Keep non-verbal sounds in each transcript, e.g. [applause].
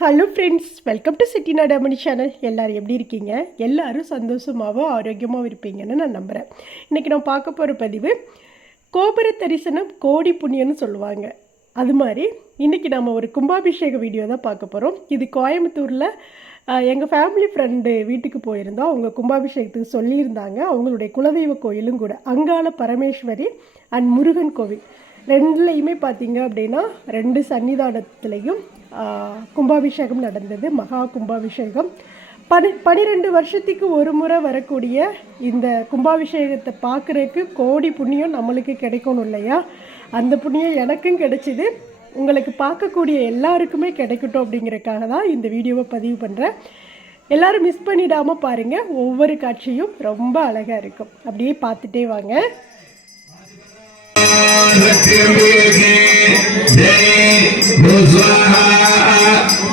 Hello friends welcome to Chitti Nadamani channel எல்லோரும் எப்படி இருக்கீங்க? எல்லாரும் சந்தோஷமாகவும் ஆரோக்கியமாகவும் இருப்பீங்கன்னு நான் நம்புகிறேன் இன்றைக்கி நான் பார்க்க போகிற பதிவு கோபுர தரிசனம் கோடி புண்ணியம்னு சொல்லுவாங்க. அது மாதிரி இன்றைக்கி நம்ம ஒரு கும்பாபிஷேக வீடியோ தான் பார்க்க போகிறோம் இது கோயம்புத்தூரில் எங்கள் ஃபேமிலி ஃப்ரெண்டு வீட்டுக்கு போயிருந்தோம் அவங்க கும்பாபிஷேகத்துக்கு சொல்லியிருந்தாங்க. அவங்களுடைய குலதெய்வ கோயிலும் கூட. அங்காள பரமேஸ்வரி அண்ட் முருகன் கோவில். ரெண்டுலேயுமே பார்த்தீங்க அப்படின்னா ரெண்டு சன்னிதானத்துலேயும் கும்பாபிஷேகம் நடந்தது மகா கும்பாபிஷேகம். பனி பனிரெண்டு வருஷத்துக்கு ஒரு முறை வரக்கூடிய இந்த கும்பாபிஷேகத்தை பார்க்குறதுக்கு கோடி புண்ணியம் நம்மளுக்கு கிடைக்கணும் இல்லையா? அந்த புண்ணியம் எனக்கும் கிடைச்சிது. உங்களுக்கு பார்க்கக்கூடிய எல்லாருக்குமே கிடைக்கட்டும் அப்படிங்கிறக்காக தான் இந்த வீடியோவை பதிவு பண்ணுறேன் எல்லோரும் மிஸ் பண்ணிடாமல் பாருங்கள் ஒவ்வொரு காட்சியும் ரொம்ப அழகாக இருக்கும். அப்படியே பார்த்துட்டே வாங்க. ஜெய்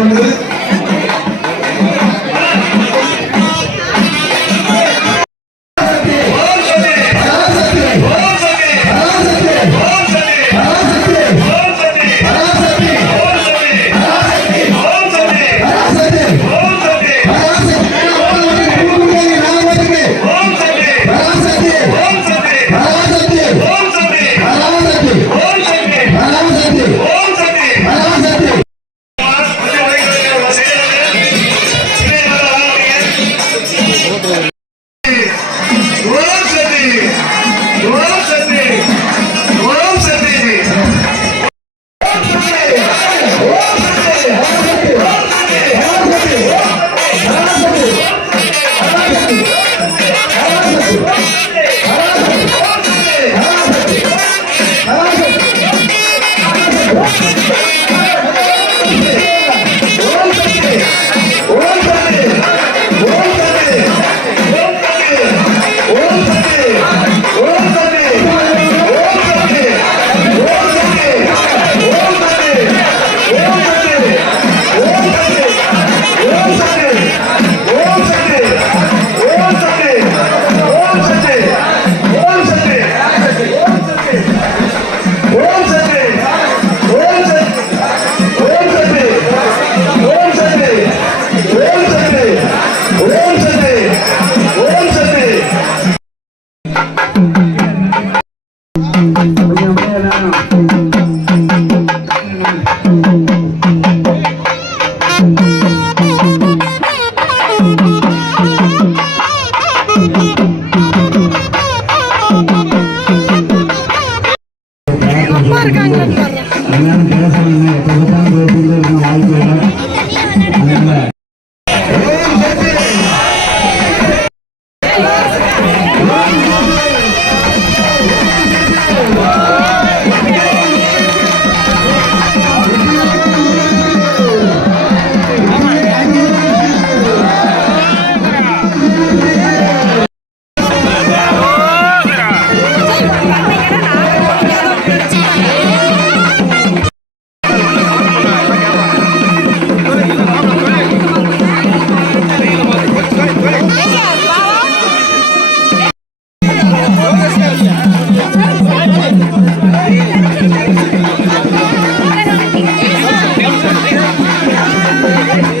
கொண்டு வாய்ப்பு இல்லை Yeah. [laughs]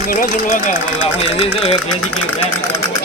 没有走路啊，我我也是，这个天气天比较热。